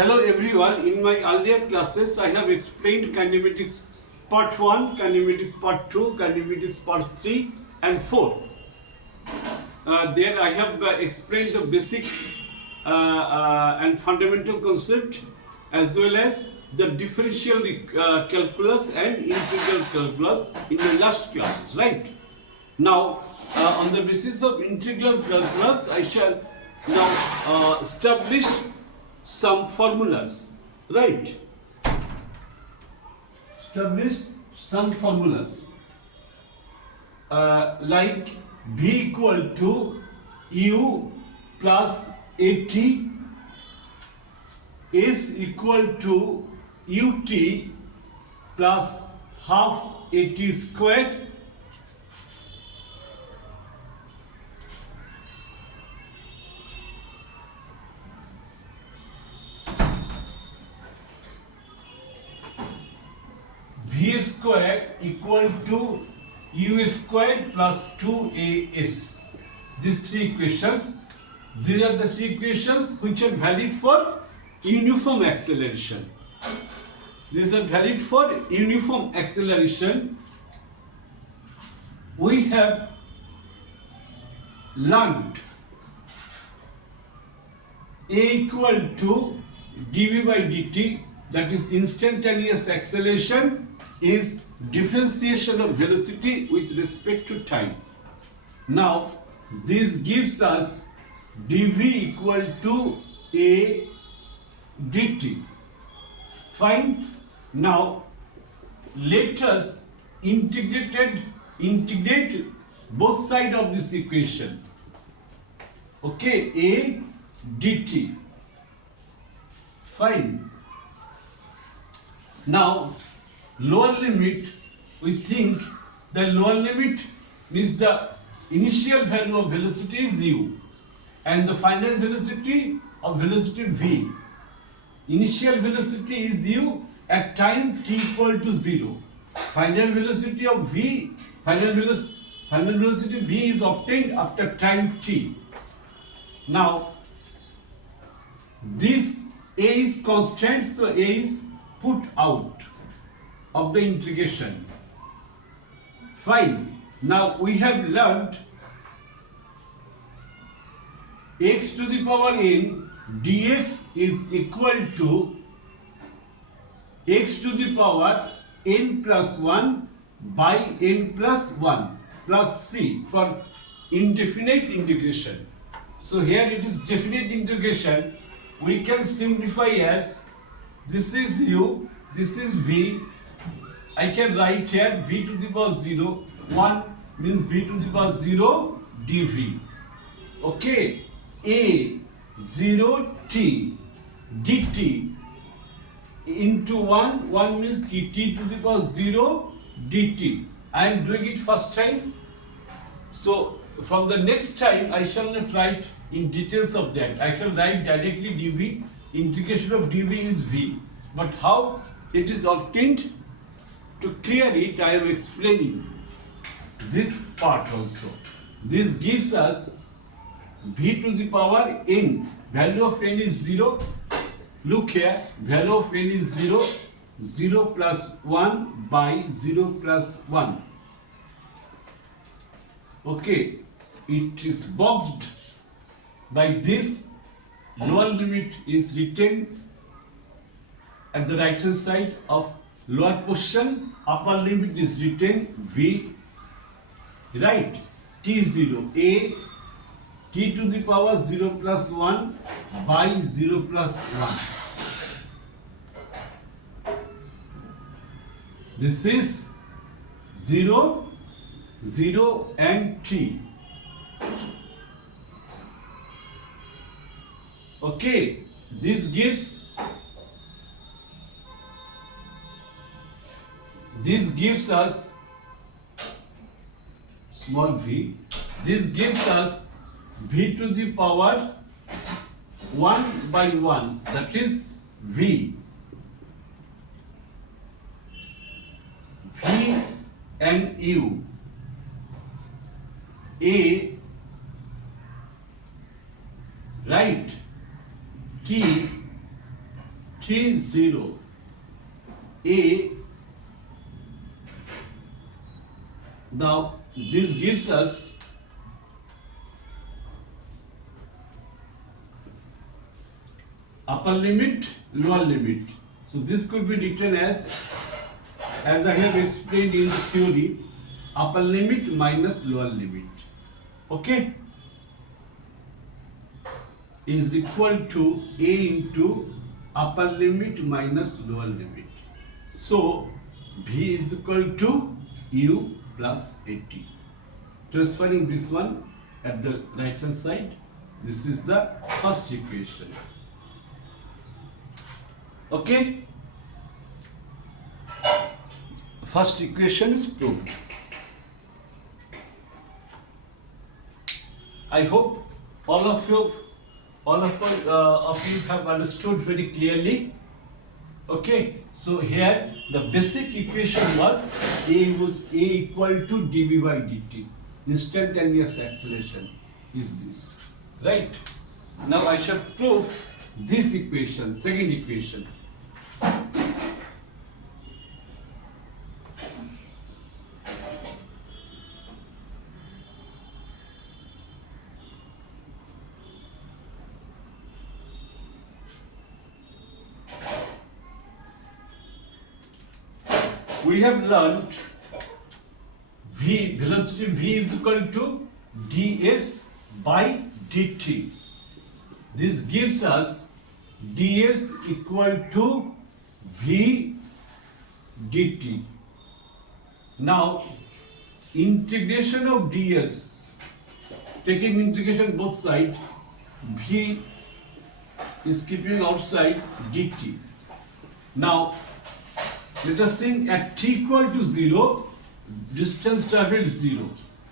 Hello everyone, in my earlier classes I have explained kinematics part 1, kinematics part 2, kinematics part 3 and 4. There I have explained the basic and fundamental concept as well as the differential calculus and integral calculus in the last classes, right? Now, on the basis of integral calculus, I shall now establish some formulas, right? Establish some formulas like V equal to U plus AT, S equal to UT plus half AT square, V square equal to U square plus 2AS. These three equations, these are the three equations which are valid for uniform acceleration. These are valid for uniform acceleration. We have learned A equal to dv by dt, that is instantaneous acceleration, is differentiation of velocity with respect to time. Now, this gives us dv equal to a dt. Fine. Now, let us integrate both sides of this equation. Okay, a dt. Fine. Now, lower limit, we think the lower limit means the initial value of velocity is u and the final velocity of velocity v. Initial velocity is u at time t equal to 0. Final velocity of v, final velocity v is obtained after time t. Now, this a is constant, so a is put out of the integration. Fine. Now we have learnt x to the power n dx is equal to x to the power n plus 1 by n plus 1 plus c for indefinite integration. So here it is definite integration. We can simplify as this is u, this is v. I can write here v to the power 0, 1 means v to the power 0 dv. Okay, a 0 t dt into 1 means t to the power 0 dt. I am doing it first time. So from the next time I shall not write in details of that. I shall write directly dv. Integration of dv is v. But how it is obtained? To clear it, I am explaining this part also. This gives us v to the power n. Value of n is 0. Look here, value of n is 0. 0 plus 1 by 0 plus 1. Okay, it is boxed by this. Lower limit is written at the right hand side of lower portion, upper limit is written v, right? t0, a t to the power 0 plus 1 by 0 plus 1. This is 0, 0 and t. Okay, this gives us small v. This gives us v to the power 1 by 1, that is v. V and u. A, right, T t 0 a. Now this gives us upper limit, lower limit. So this could be written as I have explained in theory, upper limit minus lower limit. Okay? Is equal to a into upper limit minus lower limit. So v is equal to u plus at. Transferring this one at the right hand side, this is the first equation. Okay? First equation is proved. I hope all of you have understood very clearly. Okay, so here the basic equation was a equal to dv by dt. Instantaneous acceleration is this, right? Now I shall prove this equation, second equation. We have learned velocity v is equal to ds by dt. This gives us ds equal to v dt. Now integration of ds, taking integration both sides, v is keeping outside dt. Now let us think at t equal to 0, distance travelled 0.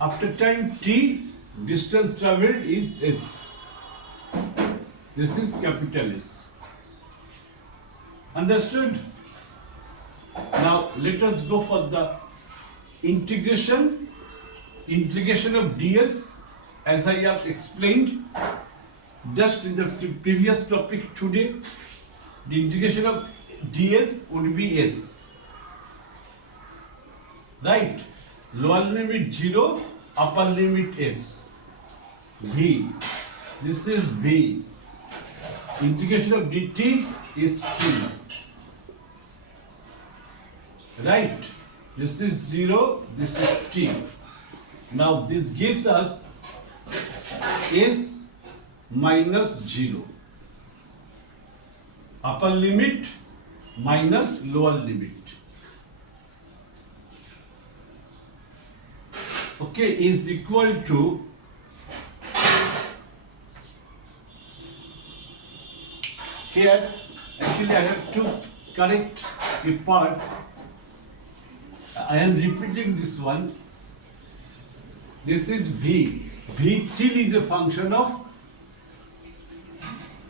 After time t, distance travelled is s. This is capital S. Understood? Now let us go for the integration. Integration of ds, as I have explained just in the previous topic today, the integration of ds would be s, right? Lower limit 0, upper limit s. V, this is v. Integration of dt is t, right? This is 0, this is t. Now this gives us s minus 0. Upper limit minus lower limit. Okay, is equal to here. Actually, I have to correct a part. I am repeating this one. This is v. V still is a function of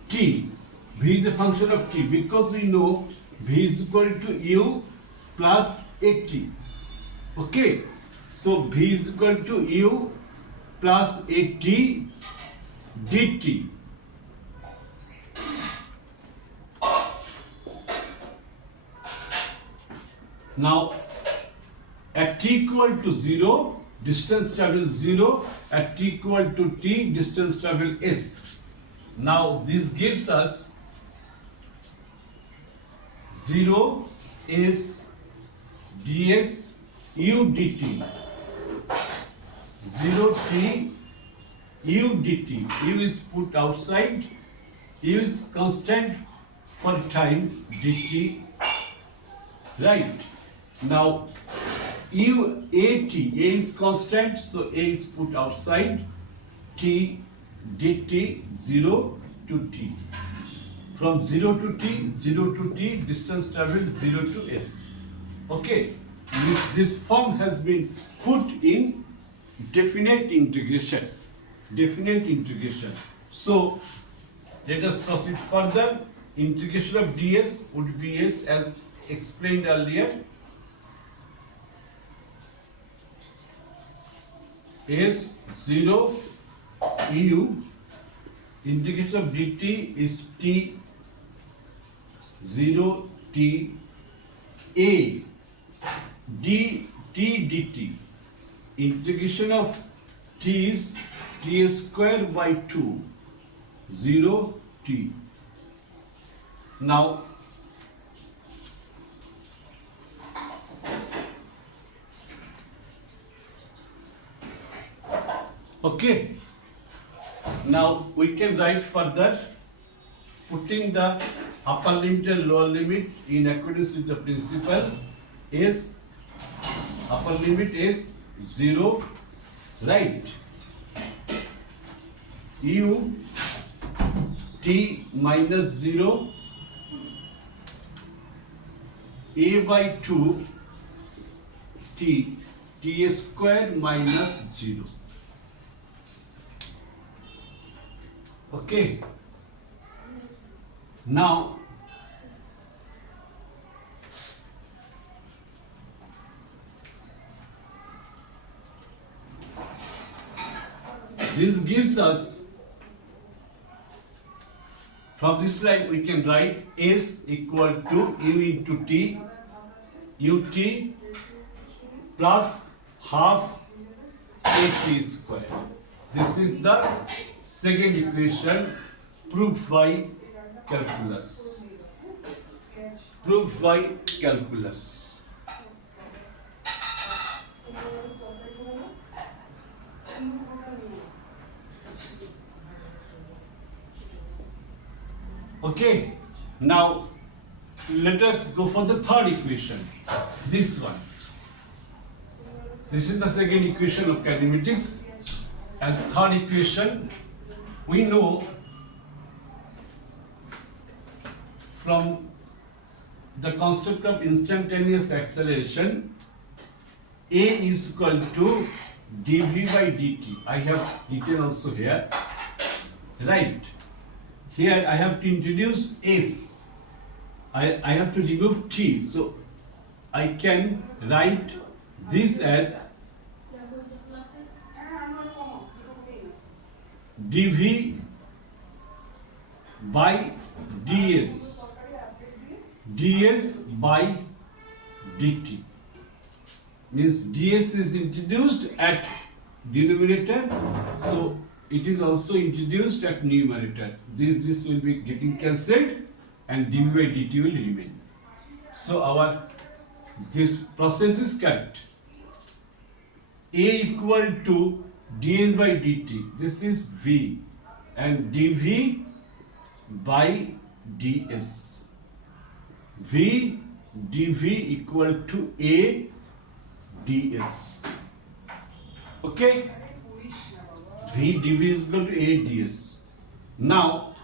t. V is a function of t because we know v is equal to u plus at. Okay, so v is equal to u plus at dt. Now at t equal to 0, distance travel 0. At t equal to t, distance travel s. Now this gives us 0 is ds u dt. 0 t u dt. U is put outside. U is constant for time dt. Right. Now u at, a is constant, so a is put outside. T dt 0 to t. From 0 to t, distance traveled 0 to s. Okay, this form has been put in definite integration. Definite integration. So let us proceed further. Integration of ds would be s as explained earlier. S 0 u. Integration of dt is t 0 t a d t dt. Integration of t is t square by 2, 0 t. Now okay, now we can write further, putting the upper limit and lower limit in accordance with the principle. Is upper limit is 0, right? U t minus 0 a by 2 t square minus 0. Okay. Now this gives us, from this line we can write S equal to U into T, ut plus half at square. This is the second equation proved by calculus. Proved by calculus. Okay, now let us go for the third equation. This one. This is the second equation of kinematics. And third equation, we know from the concept of instantaneous acceleration, A is equal to dv by dt. I have written also here, right? Here I have to introduce S. I have to remove t. So I can write this as dv by ds, ds by dt. Means ds is introduced at denominator, so it is also introduced at numerator. This will be getting cancelled and dv by dt will remain. So this process is correct. A equal to ds by dt. This is v, and dv by ds. V dv equal to a ds. Okay. V dv is equal to a ds. Now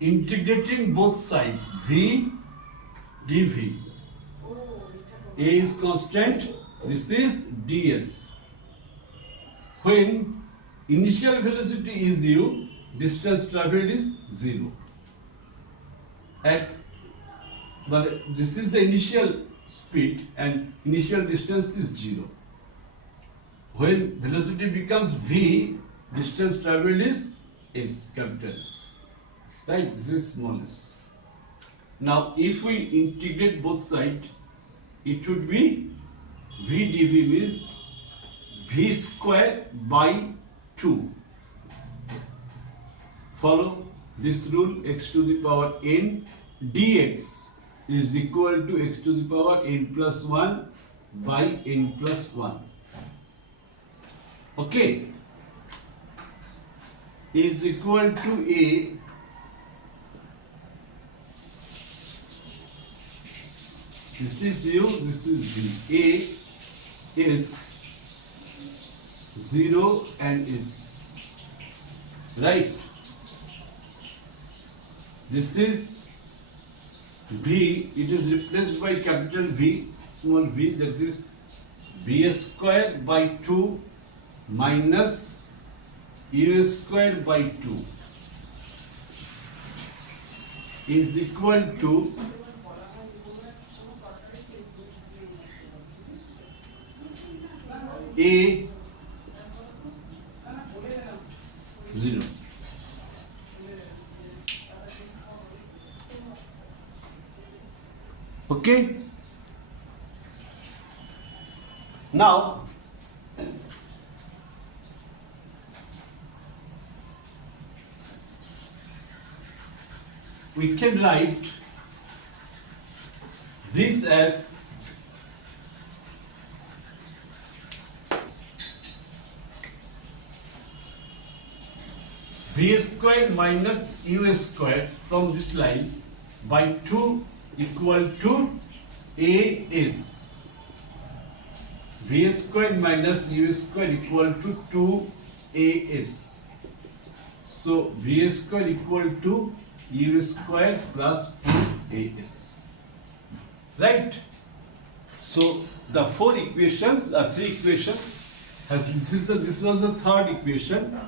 integrating both sides, v dv. A is constant, this is ds. When initial velocity is u, distance traveled is 0. But this is the initial speed and initial distance is 0. When velocity becomes v, distance traveled is s, capital S. Right, this is small s. Now if we integrate both sides, it would be v dv means v square by 2. Follow this rule, x to the power n dx is equal to x to the power n plus 1 by n plus 1. Okay, is equal to a this is u, this is v. A is 0 and is right. This is v, it is replaced by capital V, small v, that is v square by 2 minus u square by 2 is equal to a 0. Okay. Now we can write this as v square minus u square from this line by 2 equal to as. V square minus u square equal to 2as. So v square equal to u square plus 2as. Right? So the three equations this was the third equation.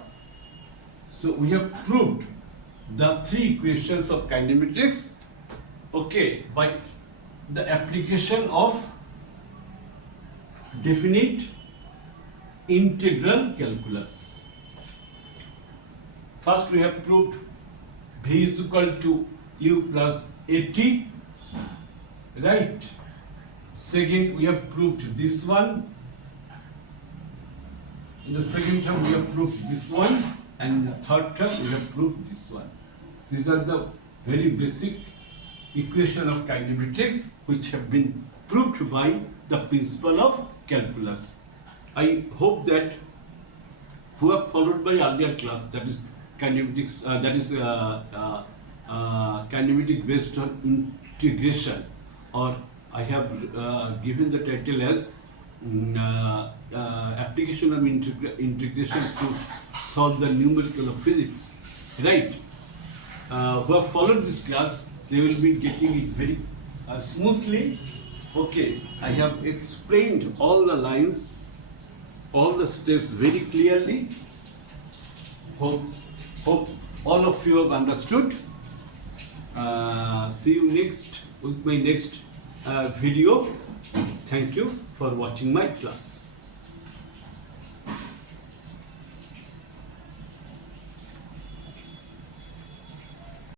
So we have proved the three equations of kinematics, okay, by the application of definite integral calculus. First we have proved v is equal to u plus at, right? Second we have proved this one. In the second term we have proved this one, and in the third term we have proved this one. These are the very basic equation of kinematics which have been proved by the principle of calculus. I hope that who have followed my earlier class, that is kinematics, kinematic based on integration, or I have given the title as application of integration to solve the numerical of physics, right? Who have followed this class, they will be getting it very smoothly. Okay, I have explained all the lines, all the steps very clearly. Hope all of you have understood. See you next with my next video. Thank you for watching my class.